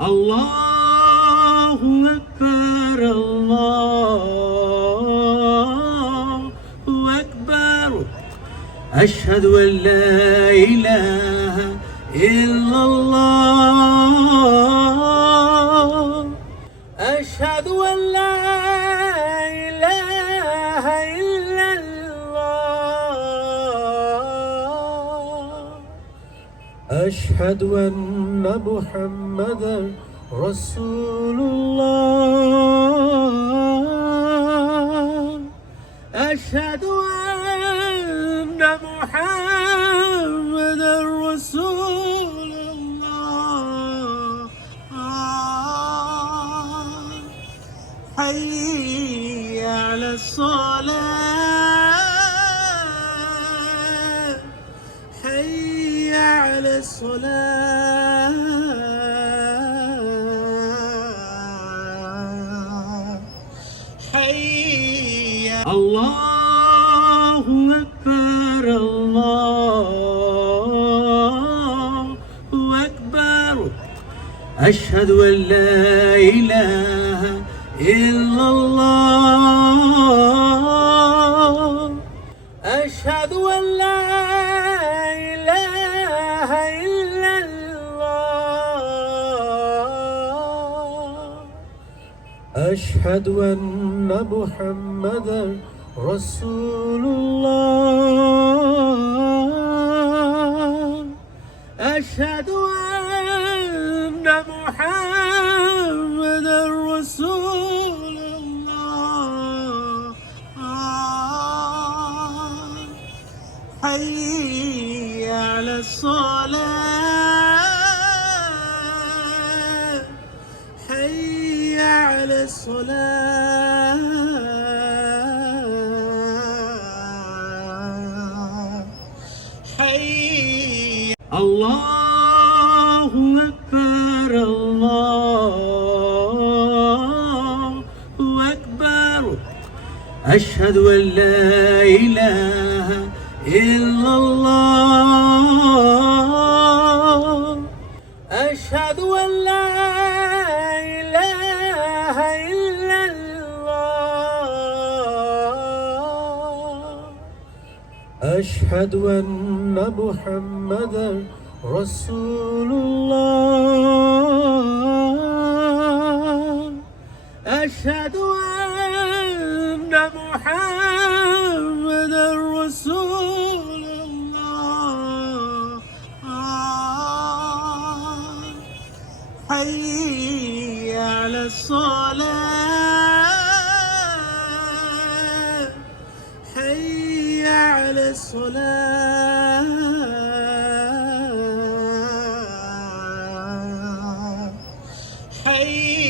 الله أكبر الله أكبر. أشهد أن لا إله إلا الله. أشهد أن لا إله إلا الله. أشهد أن محمدا رسول الله. أشهد أن محمدا رسول الله. حي على الصلاة. حي على الصلاة. حي الله أكبر الله أكبر. أشهد أن لا إله إلا الله. أشهد أن لا إله إلا الله. أشهد أن محمدا رسول الله. أشهد أن محمدا رسول الله. حي على الصلاة. حي على الصلاة. حي الله أكبر الله أكبر. أشهد أن لا إله إلا الله. أشهد أن لا إله إلا الله. أشهد أن محمدا رسول الله. أشهد أن محمدا رسول الله. حي على الصلاة. حي على الصلاة. حي